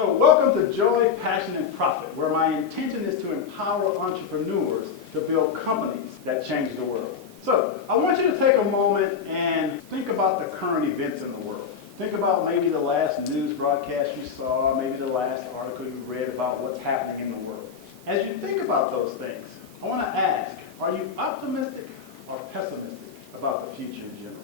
So welcome to Joy, Passion, and Profit, where my intention is to empower entrepreneurs to build companies that change the world. So I want you to take a moment and think about the current events in the world. Think about maybe the last news broadcast you saw, maybe the last article you read about what's happening in the world. As you think about those things, I want to ask, are you optimistic or pessimistic about the future in general?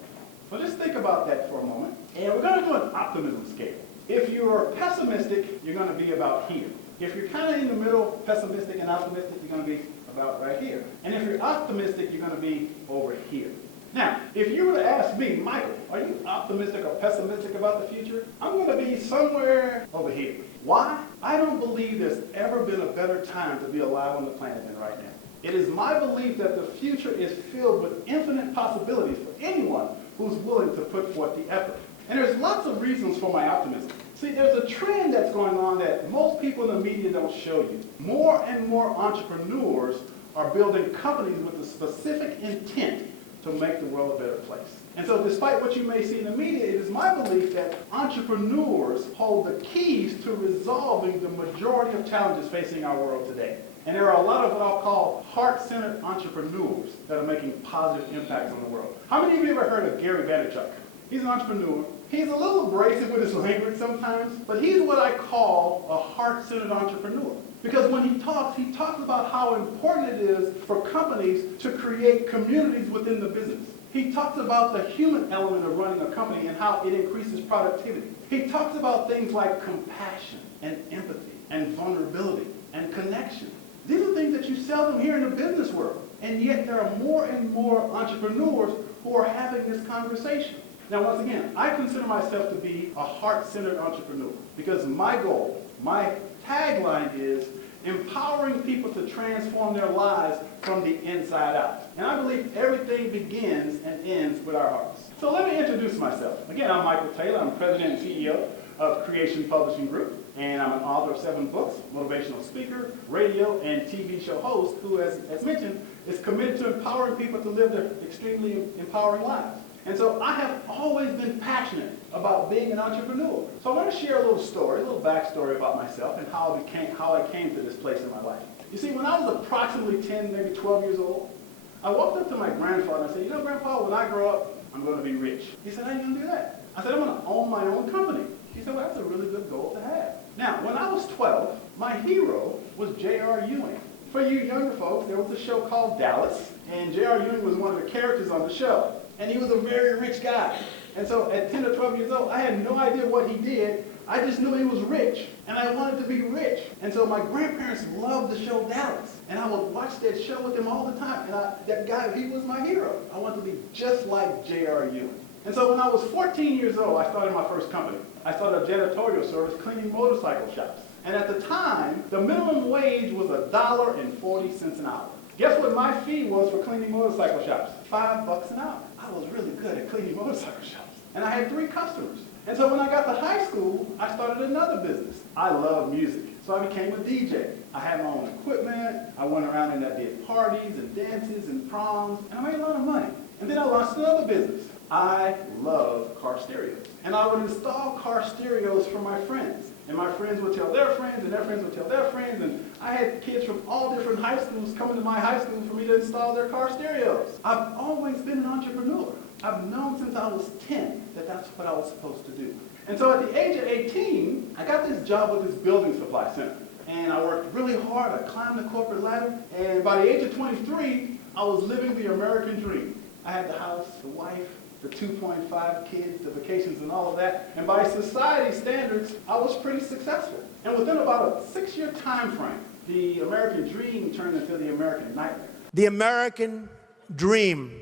So just think about that for a moment. And we're going to do an optimism scale. If you're pessimistic, you're going to be about here. If you're kind of in the middle, pessimistic and optimistic, you're going to be about right here. And if you're optimistic, you're going to be over here. Now, if you were to ask me, Michael, are you optimistic or pessimistic about the future? I'm going to be somewhere over here. Why? I don't believe there's ever been a better time to be alive on the planet than right now. It is my belief that the future is filled with infinite possibilities for anyone who's willing to put forth the effort. And there's lots of reasons for my optimism. See, there's a trend that's going on that most people in the media don't show you. More and more entrepreneurs are building companies with a specific intent to make the world a better place. And so despite what you may see in the media, it is my belief that entrepreneurs hold the keys to resolving the majority of challenges facing our world today. And there are a lot of what I'll call heart-centered entrepreneurs that are making positive impacts on the world. How many of you have ever heard of Gary Vaynerchuk? He's an entrepreneur. He's a little abrasive with his language sometimes, but he's what I call a heart-centered entrepreneur. Because when he talks about how important it is for companies to create communities within the business. He talks about the human element of running a company and how it increases productivity. He talks about things like compassion and empathy and vulnerability and connection. These are things that you seldom hear in the business world. And yet there are more and more entrepreneurs who are having this conversation. Now, once again, I consider myself to be a heart-centered entrepreneur because my goal, my tagline is empowering people to transform their lives from the inside out. And I believe everything begins and ends with our hearts. So let me introduce myself. Again, I'm Michael Taylor. I'm President and CEO of Creation Publishing Group, and I'm an author of 7 books, motivational speaker, radio, and TV show host who, as mentioned, is committed to empowering people to live their extremely empowering lives. And so I have always been passionate about being an entrepreneur. So I want to share a little story, a little backstory about myself and how I came to this place in my life. You see, when I was approximately 10, maybe 12 years old, I walked up to my grandfather and I said, you know, Grandpa, when I grow up, I'm going to be rich. He said, how are you going to do that? I said, I'm going to own my own company. He said, well, that's a really good goal to have. Now, when I was 12, my hero was J.R. Ewing. For you younger folks, there was a show called Dallas, and J.R. Ewing was one of the characters on the show. And he was a very rich guy. And so at 10 or 12 years old, I had no idea what he did. I just knew he was rich, and I wanted to be rich. And so my grandparents loved the show Dallas. And I would watch that show with them all the time. And that guy, he was my hero. I wanted to be just like J.R. Ewing. And so when I was 14 years old, I started my first company. I started a janitorial service cleaning motorcycle shops. And at the time, the minimum wage was $1.40 an hour. Guess what my fee was for cleaning motorcycle shops? $5 an hour. I was really good at cleaning motorcycle shops. And I had 3 customers. And so when I got to high school, I started another business. I love music. So I became a DJ. I had my own equipment. I went around and I did parties and dances and proms. And I made a lot of money. And then I launched another business. I love car stereos. And I would install car stereos for my friends. And my friends would tell their friends, and their friends would tell their friends. And I had kids from all different high schools coming to my high school for me to install their car stereos. I've always been an entrepreneur. I've known since I was 10 that that's what I was supposed to do. And so at the age of 18, I got this job with this building supply center. And I worked really hard. I climbed the corporate ladder. And by the age of 23, I was living the American dream. I had the house, the wife, the 2.5 kids, the vacations and all of that. And by society standards, I was pretty successful. And within about a 6-year time frame, the American dream turned into the American nightmare. The American dream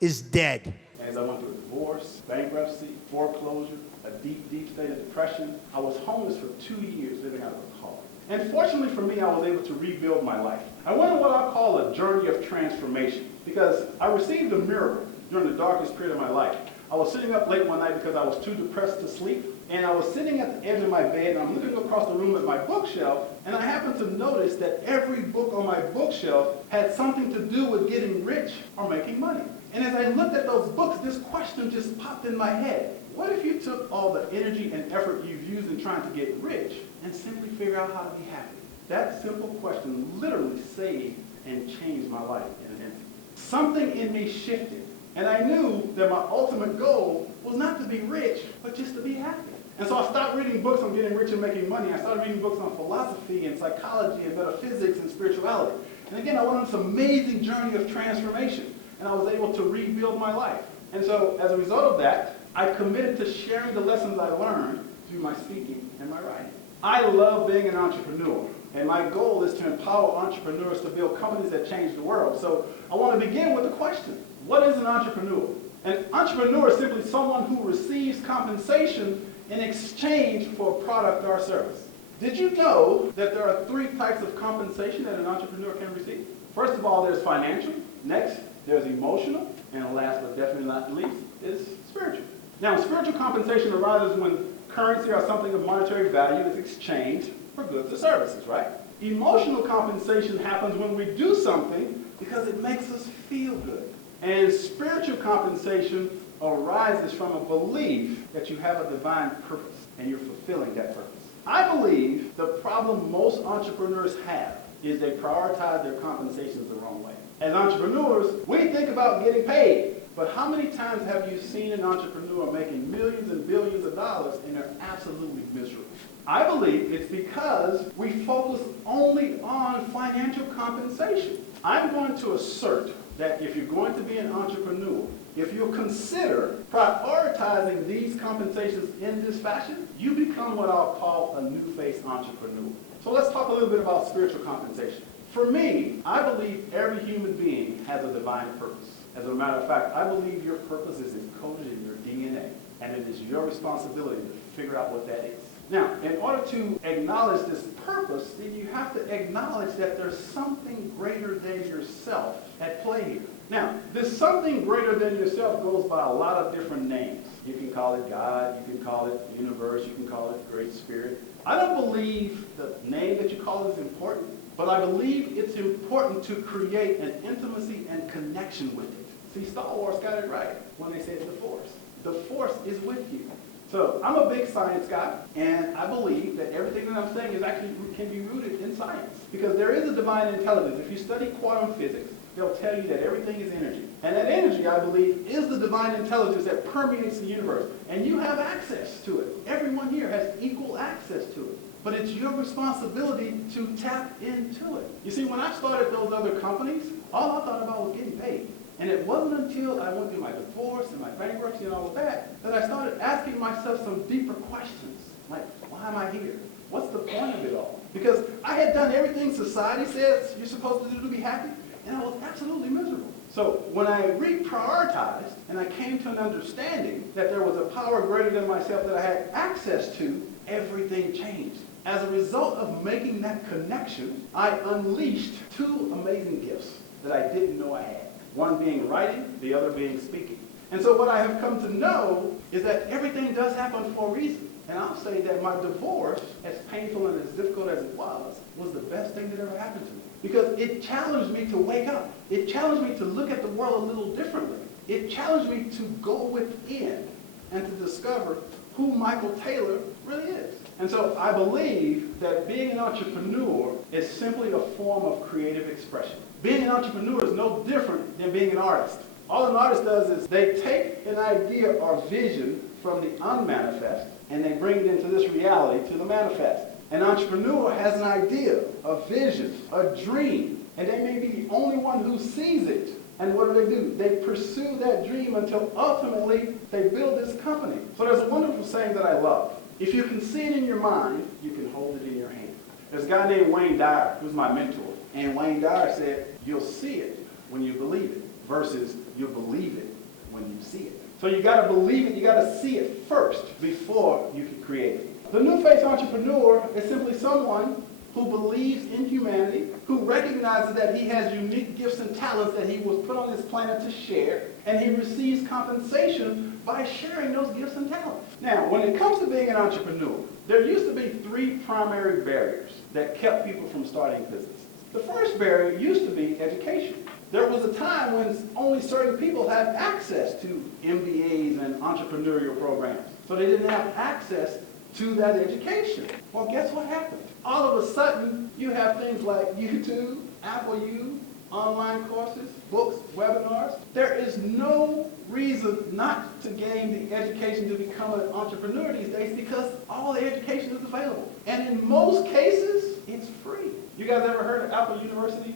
is dead. As I went through divorce, bankruptcy, foreclosure, a deep, deep state of depression, I was homeless for 2 years living out of a car. And fortunately for me, I was able to rebuild my life. I went on what I call a journey of transformation because I received a miracle during the darkest period of my life. I was sitting up late one night because I was too depressed to sleep, and I was sitting at the edge of my bed, and I'm looking across the room at my bookshelf, and I happened to notice that every book on my bookshelf had something to do with getting rich or making money. And as I looked at those books, this question just popped in my head. What if you took all the energy and effort you've used in trying to get rich and simply figure out how to be happy? That simple question literally saved and changed my life in an instant. Something in me shifted, and I knew that my ultimate goal was not to be rich, but just to be happy. And so I stopped reading books on getting rich and making money. I started reading books on philosophy and psychology and metaphysics and spirituality. And again, I went on this amazing journey of transformation, and I was able to rebuild my life. And so as a result of that, I committed to sharing the lessons I learned through my speaking and my writing. I love being an entrepreneur, and my goal is to empower entrepreneurs to build companies that change the world. So I want to begin with the question, what is an entrepreneur? An entrepreneur is simply someone who receives compensation in exchange for a product or service. Did you know that there are 3 types of compensation that an entrepreneur can receive? First of all, there's financial. Next, there's emotional. And last but definitely not least is spiritual. Now, spiritual compensation arises when currency or something of monetary value is exchanged for goods or services, right? Emotional compensation happens when we do something because it makes us feel good. And spiritual compensation arises from a belief that you have a divine purpose and you're fulfilling that purpose. I believe the problem most entrepreneurs have is they prioritize their compensations the wrong way. As entrepreneurs, we think about getting paid. But how many times have you seen an entrepreneur making millions and billions of dollars and they're absolutely miserable? I believe it's because we focus only on financial compensation. I'm going to assert that if you're going to be an entrepreneur, if you'll consider prioritizing these compensations in this fashion, you become what I'll call a new-face entrepreneur. So let's talk a little bit about spiritual compensation. For me, I believe every human being has a divine purpose. As a matter of fact, I believe your purpose is encoded in your DNA, and it is your responsibility to figure out what that is. Now, in order to acknowledge this purpose, then you have to acknowledge that there's something greater than yourself at play here. Now, this something greater than yourself goes by a lot of different names. You can call it God, you can call it the universe, you can call it Great Spirit. I don't believe the name that you call it is important, but I believe it's important to create an intimacy and connection with it. See, Star Wars got it right when they said the Force. The Force is with you. So I'm a big science guy, and I believe that everything that I'm saying is actually can be rooted in science. Because there is a divine intelligence. If you study quantum physics, they'll tell you that everything is energy. And that energy, I believe, is the divine intelligence that permeates the universe. And you have access to it. Everyone here has equal access to it. But it's your responsibility to tap into it. You see, when I started those other companies, all I thought about was getting paid. And it wasn't until I went through my divorce and my bankruptcy and all of that, that I started asking myself some deeper questions. Like, why am I here? What's the point of it all? Because I had done everything society says you're supposed to do to be happy, and I was absolutely miserable. So when I reprioritized and I came to an understanding that there was a power greater than myself that I had access to, everything changed. As a result of making that connection, I unleashed 2 amazing gifts that I didn't know I had. One being writing, the other being speaking. And so what I have come to know is that everything does happen for a reason. And I'll say that my divorce, as painful and as difficult as it was the best thing that ever happened to me. Because it challenged me to wake up. It challenged me to look at the world a little differently. It challenged me to go within and to discover who Michael Taylor really is. And so I believe that being an entrepreneur is simply a form of creative expression. Being an entrepreneur is no different than being an artist. All an artist does is they take an idea or vision from the unmanifest and they bring it into this reality to the manifest. An entrepreneur has an idea, a vision, a dream, and they may be the only one who sees it. And what do? They pursue that dream until ultimately they build this company. So there's a wonderful saying that I love. If you can see it in your mind, you can hold it in your hand. There's a guy named Wayne Dyer, who's my mentor. And Wayne Dyer said, you'll see it when you believe it, versus you'll believe it when you see it. So you got to believe it, you got to see it first before you can create it. The new face entrepreneur is simply someone who believes in humanity, who recognizes that he has unique gifts and talents that he was put on this planet to share, and he receives compensation by sharing those gifts and talents. Now, when it comes to being an entrepreneur, there used to be 3 primary barriers that kept people from starting businesses. The first barrier used to be education. There was a time when only certain people had access to MBAs and entrepreneurial programs, so they didn't have access to that education. Well, guess what happened? All of a sudden, you have things like YouTube, Apple U, online courses, books, webinars. There is no reason not to gain the education to become an entrepreneur these days because all the education is available. And in most cases, it's free. You guys ever heard of Apple University,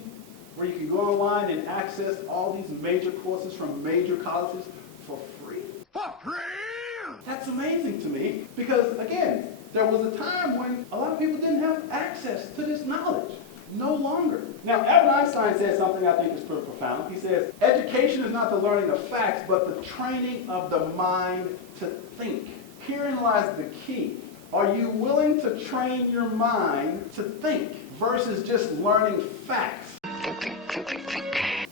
where you can go online and access all these major courses from major colleges for free? For free! That's amazing to me because, again, there was a time when a lot of people didn't have access to this knowledge. No longer. Now, Albert Einstein said something I think is pretty profound. He says, education is not the learning of facts, but the training of the mind to think. Herein lies the key. Are you willing to train your mind to think versus just learning facts?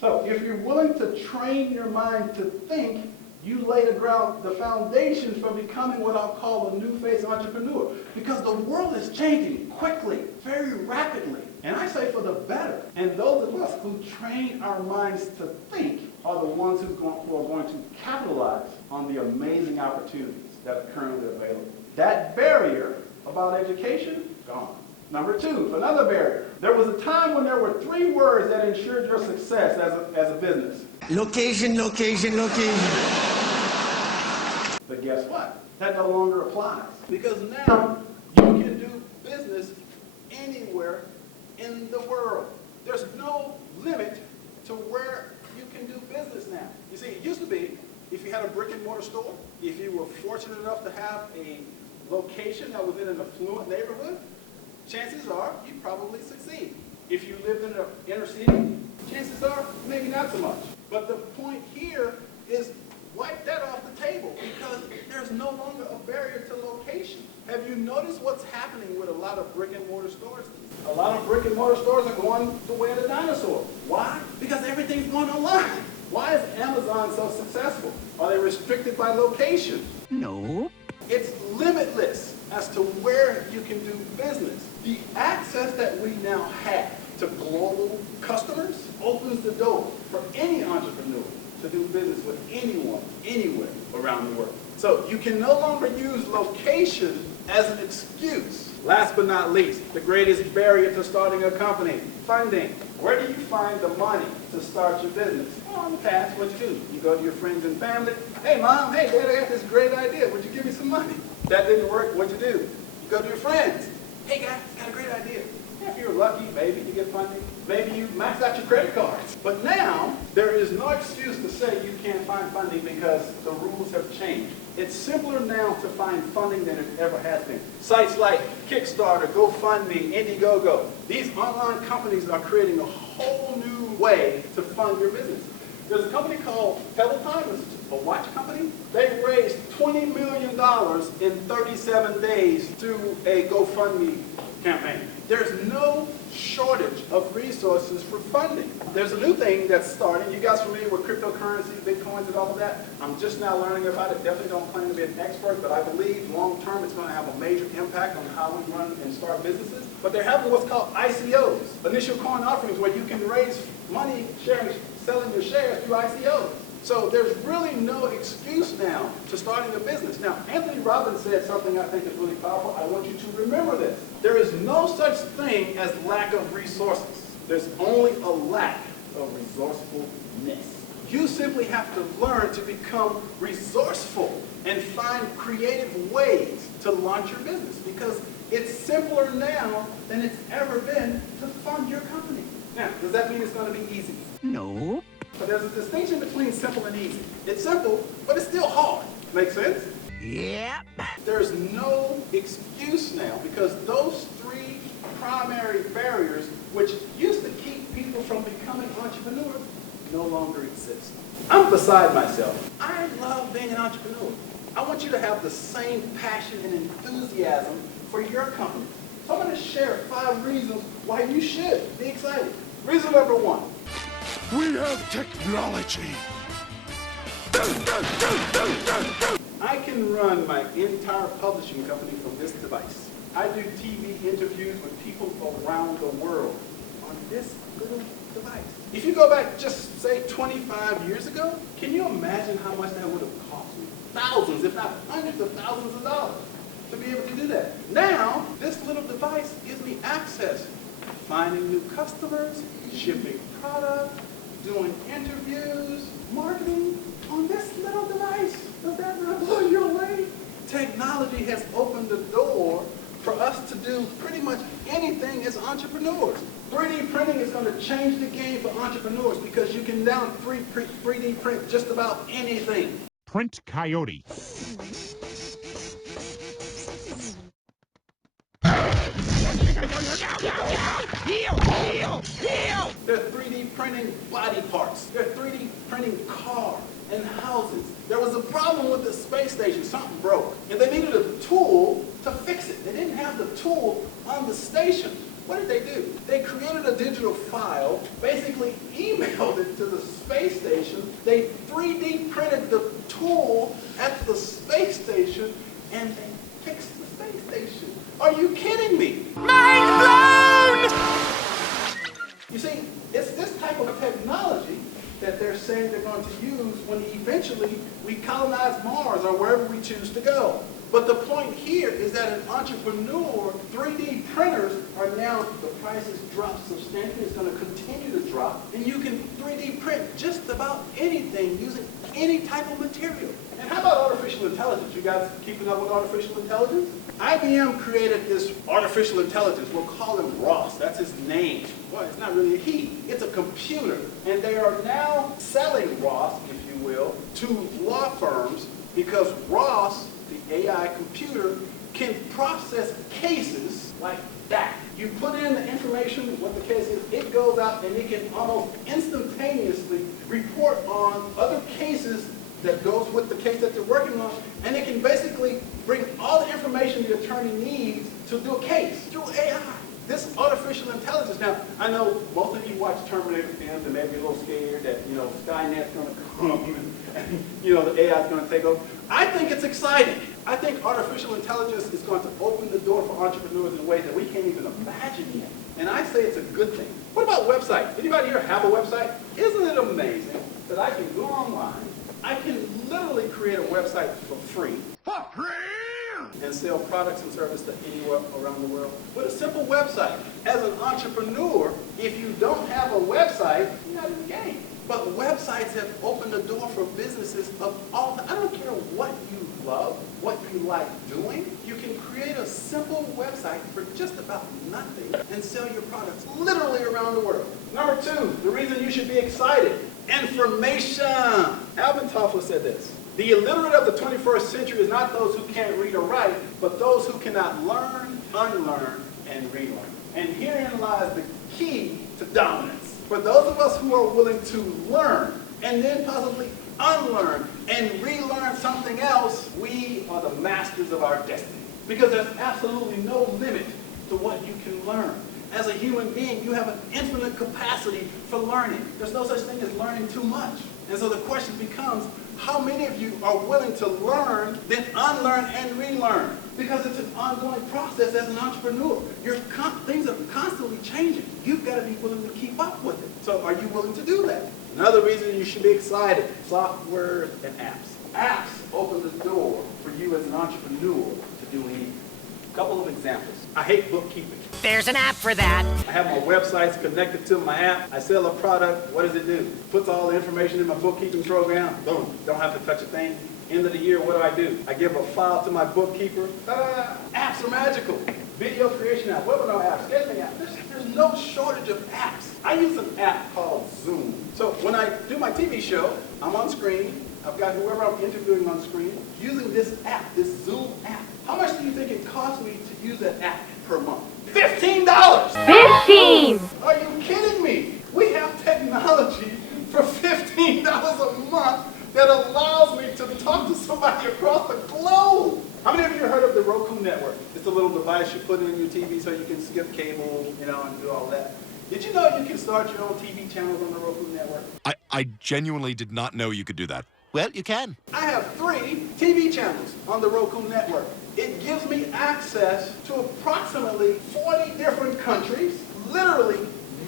So, if you're willing to train your mind to think, you lay the foundation for becoming what I'll call a new-face entrepreneur. Because the world is changing quickly, very rapidly. And I say for the better. And those of us who train our minds to think are the ones who are going to capitalize on the amazing opportunities that are currently available. That barrier about education, gone. Number 2, another barrier. There was a time when there were 3 words that ensured your success as a business. Location, location, location. But guess what? That no longer applies. Because now you can do business anywhere in the world. There's no limit to where you can do business now. You see, it used to be, if you had a brick and mortar store, if you were fortunate enough to have a location that was in an affluent neighborhood, chances are you'd probably succeed. If you lived in an inner city, chances are maybe not so much. But the point here is wipe that off the table because there's no longer a barrier to location. Have you noticed what's happening with a lot of brick and mortar stores? A lot of brick and mortar stores are going the way of the dinosaur. Why? Because everything's going online. Why is Amazon so successful? Are they restricted by location? No. It's limitless as to where you can do business. The access that we now have to global customers opens the door for any entrepreneur to do business with anyone, anywhere around the world. So you can no longer use location as an excuse. Last but not least, the greatest barrier to starting a company, funding. Where do you find the money to start your business? Well, in the past, what you do? You go to your friends and family. Hey, Mom, hey, Dad, I got this great idea. Would you give me some money? That didn't work. What'd you do? You go to your friends. Hey, guys, got a great idea. If you're lucky, maybe you get funding. Maybe you max out your credit cards. But now, there is no excuse to say you can't find funding because the rules have changed. It's simpler now to find funding than it ever has been. Sites like Kickstarter, GoFundMe, Indiegogo, these online companies are creating a whole new way to fund your business. There's a company called Peloton, a watch company. They raised $20 million in 37 days through a GoFundMe campaign. There's no shortage of resources for funding. There's a new thing that's starting. You guys familiar with cryptocurrency, bitcoins, and all of that? I'm just now learning about it. Definitely don't claim to be an expert, but I believe long term it's going to have a major impact on how we run and start businesses. But they're having what's called ICOs, initial coin offerings, where you can raise money selling your shares through ICOs. So there's really no excuse now to starting a business. Now, Anthony Robbins said something I think is really powerful. I want you to remember this. There is no such thing as lack of resources. There's only a lack of resourcefulness. You simply have to learn to become resourceful and find creative ways to launch your business because it's simpler now than it's ever been to fund your company. Now, does that mean it's going to be easy? No. But there's a distinction between simple and easy. It's simple, but it's still hard. Make sense? Yep. There's no excuse now because those 3 primary barriers, which used to keep people from becoming entrepreneurs, no longer exist. I'm beside myself. I love being an entrepreneur. I want you to have the same passion and enthusiasm for your company. So I'm going to share 5 reasons why you should be excited. Reason number 1. We have technology. I can run my entire publishing company from this device. I do TV interviews with people around the world on this little device. If you go back just say 25 years ago, can you imagine how much that would have cost me? Thousands, if not hundreds of thousands of dollars to be able to do that. Now, this little device gives me access to finding new customers, shipping product, doing interviews, marketing on this little device. Does that not blow you away? Technology has opened the door for us to do pretty much anything as entrepreneurs. 3D printing is going to change the game for entrepreneurs because you can now 3D print just about anything. Print Coyote. They're 3D printing body parts. They're 3D printing cars and houses. There was a problem with the space station. Something broke. And they needed a tool to fix it. They didn't have the tool on the station. What did they do? They created a digital file, basically emailed it to the space station. They 3D printed the tool at the space station, and they fixed the space station. Are you kidding me? Mind blown! You see, it's this type of technology that they're saying they're going to use when eventually we colonize Mars or wherever we choose to go. But the point here is that an entrepreneur, 3D printers are now, the prices drop substantially, it's going to continue to drop, and you can 3D print just about anything using any type of material. And how about artificial intelligence? You guys keeping up with artificial intelligence? IBM created this artificial intelligence. We'll call him Ross. That's his name. Well, it's not really a he. It's a computer. And they are now selling Ross, if you will, to law firms because Ross, the AI computer, can process cases like that. You put in the information, what the case is, it goes out and it can almost instantaneously report on other cases that goes with the case that they're working on, and it can basically bring all the information the attorney needs to do a case through AI. This artificial intelligence, now, I know most of you watch Terminator films and may be a little scared that, Skynet's going to come and, the AI is going to take over. I think it's exciting. I think artificial intelligence is going to open the door for entrepreneurs in ways that we can't even imagine yet. And I say it's a good thing. What about websites? Anybody here have a website? Isn't it amazing that I can go online, I can literally create a website for free and sell products and services to anywhere around the world with a simple website. As an entrepreneur, if you don't have a website, you're not in the game. But websites have opened the door for businesses of all. I don't care what you love, what you like doing. You can create a simple website for just about nothing and sell your products literally around the world. Number 2, the reason you should be excited. Information. Alvin Toffler said this. The illiterate of the 21st century is not those who can't read or write, but those who cannot learn, unlearn, and relearn. And herein lies the key to dominance. For those of us who are willing to learn and then possibly unlearn and relearn something else, we are the masters of our destiny. Because there's absolutely no limit to what you can learn. As a human being, you have an infinite capacity for learning. There's no such thing as learning too much. And so the question becomes, how many of you are willing to learn, then unlearn and relearn? Because it's an ongoing process as an entrepreneur. Things are constantly changing. You've got to be willing to keep up with it. So are you willing to do that? Another reason you should be excited, software and apps. Apps open the door for you as an entrepreneur to do anything. A couple of examples. I hate bookkeeping. There's an app for that. I have my websites connected to my app. I sell a product. What does it do? Puts all the information in my bookkeeping program. Boom. Don't have to touch a thing. End of the year, what do? I give a file to my bookkeeper. Ta-da! Apps are magical. Video creation apps, webinar apps, scheduling apps. There's no shortage of apps. I use an app called Zoom. So when I do my TV show, I'm on screen. I've got whoever I'm interviewing on screen using this app, this Zoom app. How much do you think it costs me to use that app per month? $15! 15! Are you kidding me? We have technology for $15 a month that allows me to talk to somebody across the globe. How many of you have heard of the Roku network? It's a little device you put in your TV so you can skip cable, and do all that. Did you know you can start your own TV channels on the Roku network? I genuinely did not know you could do that. Well, you can. I have 3 TV channels on the Roku network. It gives me access to approximately 40 different countries, literally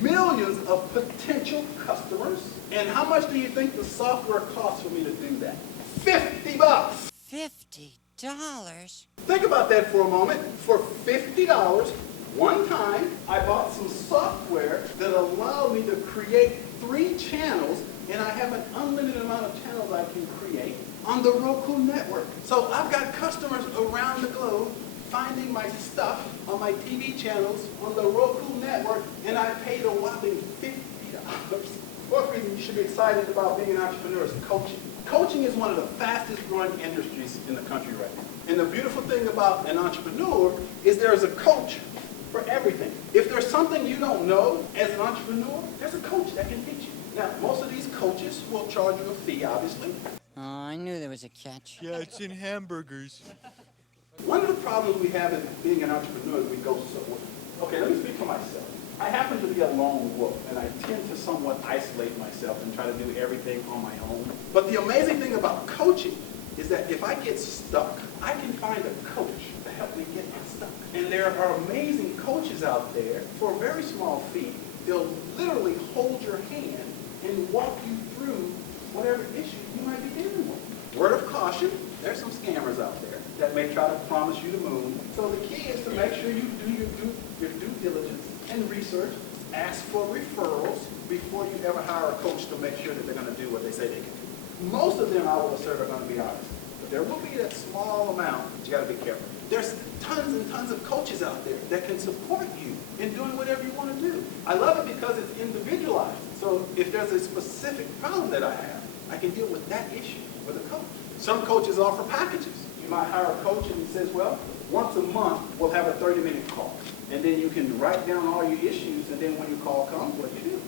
millions of potential customers. And how much do you think the software costs for me to do that? $50. $50? Think about that for a moment. For $50, one time, I bought some software that allowed me to create 3 channels, and I have an unlimited amount of channels I can create on the Roku network. So I've got customers around the globe finding my stuff on my TV channels on the Roku network, and I paid a whopping $50. Fourth reason you should be excited about being an entrepreneur is coaching. Coaching is one of the fastest growing industries in the country right now. And the beautiful thing about an entrepreneur is there's a coach for everything. If there's something you don't know as an entrepreneur, there's a coach that can teach you. Now, most of these coaches will charge you a fee, obviously. Oh, I knew there was a catch. Yeah, it's in hamburgers. One of the problems we have in being an entrepreneur is we go so, okay, let me speak for myself. I happen to be a lone wolf, and I tend to somewhat isolate myself and try to do everything on my own. But the amazing thing about coaching is that if I get stuck, I can find a coach to help me get unstuck. And there are amazing coaches out there for a very small fee. They'll literally hold your hand and walk you through whatever issue you might be dealing with. Word of caution, there's some scammers out there that may try to promise you the moon. So the key is to make sure you do your due diligence and research. Ask for referrals before you ever hire a coach to make sure that they're going to do what they say they can do. Most of them, I will assert, are going to be honest. But there will be that small amount that you got to be careful. There's tons and tons of coaches out there that can support you in doing whatever you want to do. I love it because it's individualized. So if there's a specific problem that I have, I can deal with that issue with a coach. Some coaches offer packages. You might hire a coach and he says, well, once a month, we'll have a 30-minute call. And then you can write down all your issues, and then when your call comes, what you do?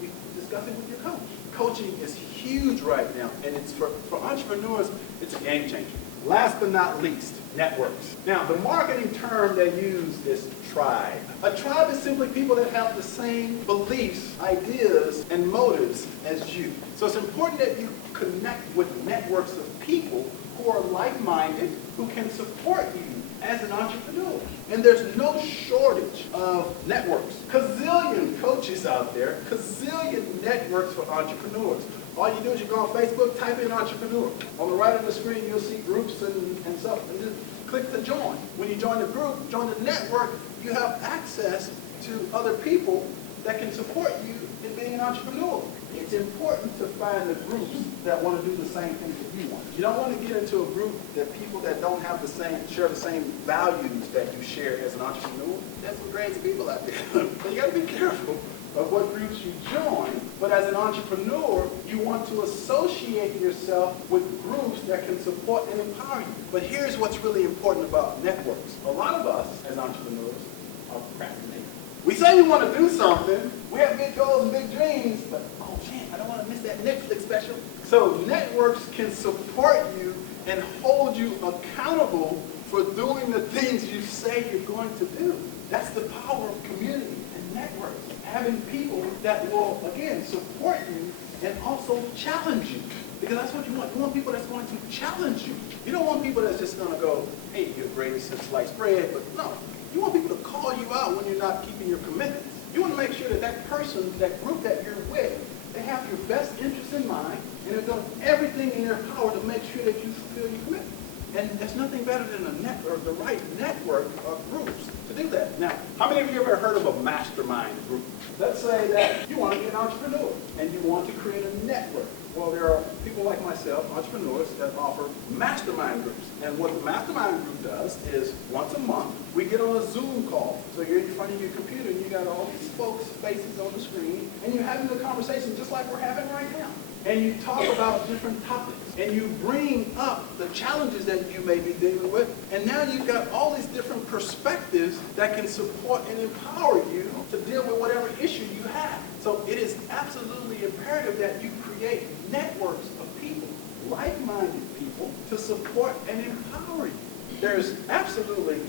You discuss it with your coach. Coaching is huge right now, and it's for entrepreneurs, it's a game changer. Last but not least, networks. Now, the marketing term they use is tribe. A tribe is simply people that have the same beliefs, ideas, and motives as you. So it's important that you connect with networks of people who are like-minded, who can support you as an entrepreneur. And there's no shortage of networks. Gazillion coaches out there, gazillion networks for entrepreneurs. All you do is you go on Facebook, type in entrepreneur. On the right of the screen, you'll see groups and stuff. And just click to join. When you join the group, join the network, you have access to other people that can support you in being an entrepreneur. It's important to find the groups that want to do the same things that you want. You don't want to get into a group that people that don't have share the same values that you share as an entrepreneur. There's some crazy people out there. But you got to be careful of what groups you join. But as an entrepreneur, you want to associate yourself with groups that can support and empower you. But here's what's really important about networks. A lot of us as entrepreneurs are procrastinators. We say we want to do something, we have big goals and big dreams, but oh man, I don't want to miss that Netflix special. So networks can support you and hold you accountable for doing the things you say you're going to do. That's the power of community and networks. Having people that will, again, support you and also challenge you. Because that's what you want. You want people that's going to challenge you. You don't want people that's just going to go, hey, you're great since sliced bread, but no. You want people to call you out when you're not keeping your commitments. You want to make sure that that person, that group that you're with, they have your best interests in mind, and they're doing everything in their power to make sure that you fulfill your commitments. And there's nothing better than the right network of groups to do that. Now, how many of you have ever heard of a mastermind group? Let's say that you want to be an entrepreneur, and you want to create a network. Well, there are people like myself, entrepreneurs, that offer mastermind groups. And what the mastermind group does is once a month, we get on a Zoom call. So you're in front of your computer and you got all these folks' faces on the screen, and you're having a conversation just like we're having right now. And you talk about different topics, and you bring up the challenges that you may be dealing with, and now you've got all these different perspectives that can support and empower you to deal with whatever issue you have. So it is absolutely imperative that you create networks of people, like-minded people, to support and empower you. There's absolutely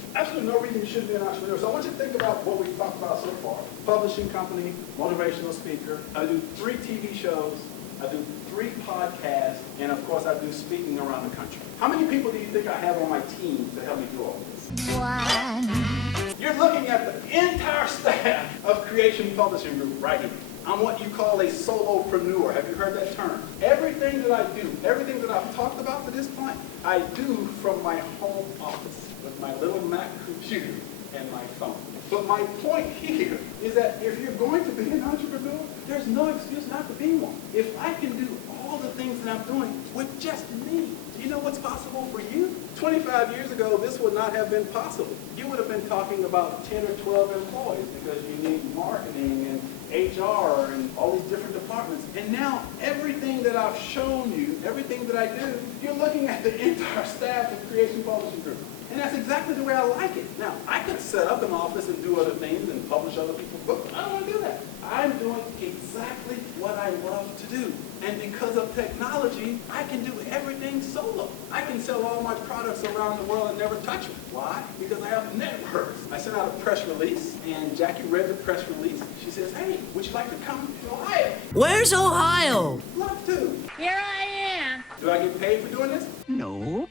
no reason you shouldn't be an entrepreneur. So I want you to think about what we've talked about so far. Publishing company, motivational speaker. I do 3 TV shows. I do 3 podcasts. And of course, I do speaking around the country. How many people do you think I have on my team to help me do all this? 1. You're looking at the entire staff of Creation Publishing Group right here. I'm what you call a solopreneur. Have you heard that term? Everything that I do, everything that I've talked about to this point, I do from my home office with my little Mac computer and my phone. But my point here is that if you're going to be an entrepreneur, there's no excuse not to be one. If I can do all the things that I'm doing with just me, do you know what's possible for you? 25 years ago, this would not have been possible. You would have been talking about 10 or 12 employees because you need marketing and HR and all these different departments. And now everything that I've shown you, everything that I do, you're looking at the entire staff of Creation Publishing Group. And that's exactly the way I like it. Now, I could set up an office and do other things and publish other people's books. I don't want to do that. I'm doing exactly what I love to do. And because of technology, I can do everything solo. I can sell all my products around the world and never touch them. Why? Because I have networks. I sent out a press release, and Jackie read the press release. She says, hey, would you like to come to Ohio? Where's Ohio? Love to. Here I am. Do I get paid for doing this? No.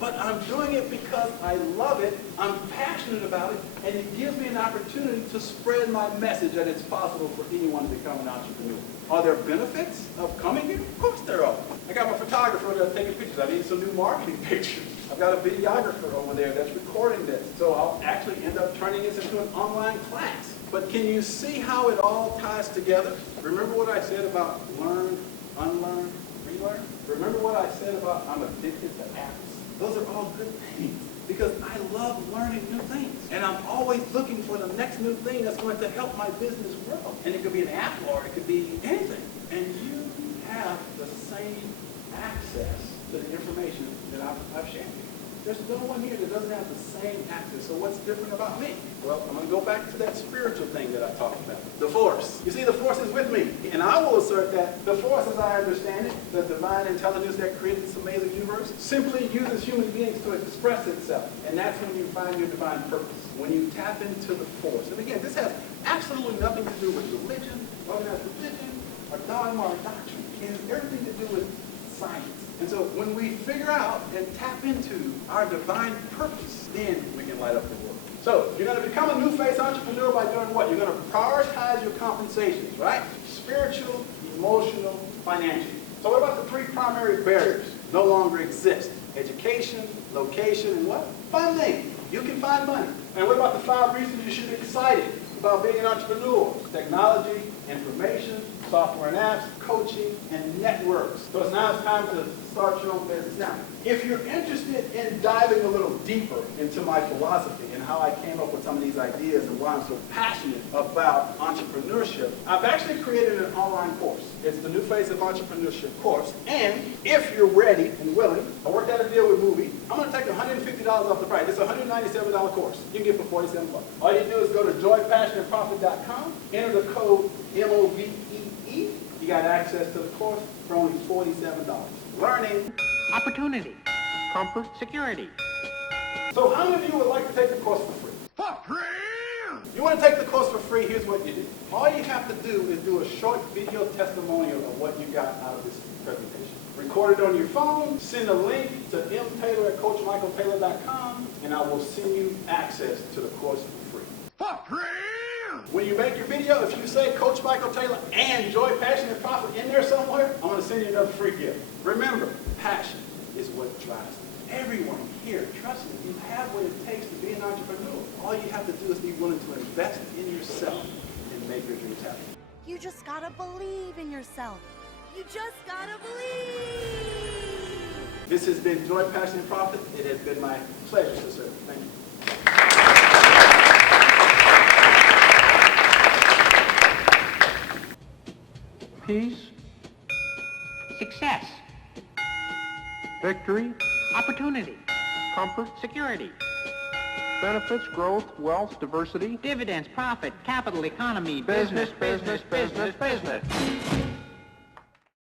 But I'm doing it because I love it, I'm passionate about it, and it gives me an opportunity to spread my message that it's possible for anyone to become an entrepreneur. Are there benefits of coming here? Of course there are. I got my photographer that's taking pictures. I need some new marketing pictures. I've got a videographer over there that's recording this. So I'll actually end up turning this into an online class. But can you see how it all ties together? Remember what I said about learn, unlearn, relearn? Remember what I said about I'm addicted to apps? Those are all good things because I love learning new things. And I'm always looking for the next new thing that's going to help my business grow. And it could be an app or it could be anything. And you have the same access to the information that I've shared with you. There's no one here that doesn't have the same access. So what's different about me? Well, I'm going to go back to that spiritual thing that I talked about. The force. You see, the force is with me. And I will assert that the force, as I understand it, the divine intelligence that created this amazing universe, simply uses human beings to express itself. And that's when you find your divine purpose. When you tap into the force. And again, this has absolutely nothing to do with religion, organized religion, or dogma or doctrine. It has everything to do with science. And so when we figure out and tap into our divine purpose, then we can light up the world. So you're going to become a new face entrepreneur by doing what? You're going to prioritize your compensations, right? Spiritual, emotional, financial. So what about the 3 primary barriers? No longer exist. Education, location, and what? Funding. You can find money. And what about the 5 reasons you should be excited about being an entrepreneur? Technology, information, software and apps, coaching, and networks. So it's time to start your own business. Now, if you're interested in diving a little deeper into my philosophy and how I came up with some of these ideas and why I'm so passionate about entrepreneurship, I've actually created an online course. It's the New Face of Entrepreneurship course. And if you're ready and willing, I worked out a deal with MOVEE. I'm going to take $150 off the price. It's a $197 course. You can get it for $47. All you do is go to joypassionandprofit.com, enter the code MOVEE. You got access to the course for only $47. Learning. Opportunity. Comfort. Security. So how many of you would like to take the course for free? For free! You want to take the course for free, here's what you do. All you have to do is do a short video testimonial of what you got out of this presentation. Record it on your phone, send a link to mtaylor@coachmichaeltaylor.com, and I will send you access to the course for free. For free! When you make your video, if you say Coach Michael Taylor and Joy, Passion, and Profit in there somewhere, I'm going to send you another free gift. Remember, passion is what drives me. Everyone here, trust me, you have what it takes to be an entrepreneur. All you have to do is be willing to invest in yourself and make your dreams happen. You just gotta believe in yourself. You just gotta believe. This has been Joy, Passion, and Profit. It has been my pleasure to serve. Thank you. Peace. Success. Victory, Opportunity. comfort, Security. benefits, growth, wealth, diversity, Dividends. Profit. Capital. Economy. business, business, business, business.